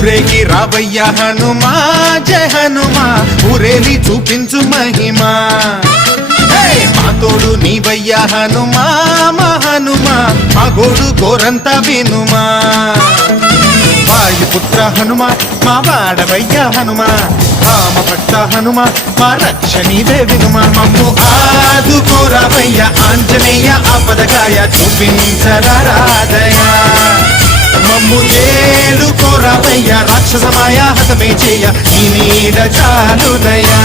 ఊరేగి రావయ్య హనుమా జయ హనుమా ఊరేలి చూపించు మహిమా మా తోడు నీవయ్య హనుమా మా హనుమా మా గోడు గోరంత వినుమా వాయుపుత్ర హనుమ మా వాడవయ్య హనుమ రామభట్ట హనుమ మా రక్షణీదే వినుమ మమ్ము ఆదుకోరావయ్య ఆంజనేయ ఆపదగాయ చూపించరాదయ మమ్ము ఏలుకోరావయ్య రాక్షసమాయ హతమే చేయ నీ నీడ చాలుదయా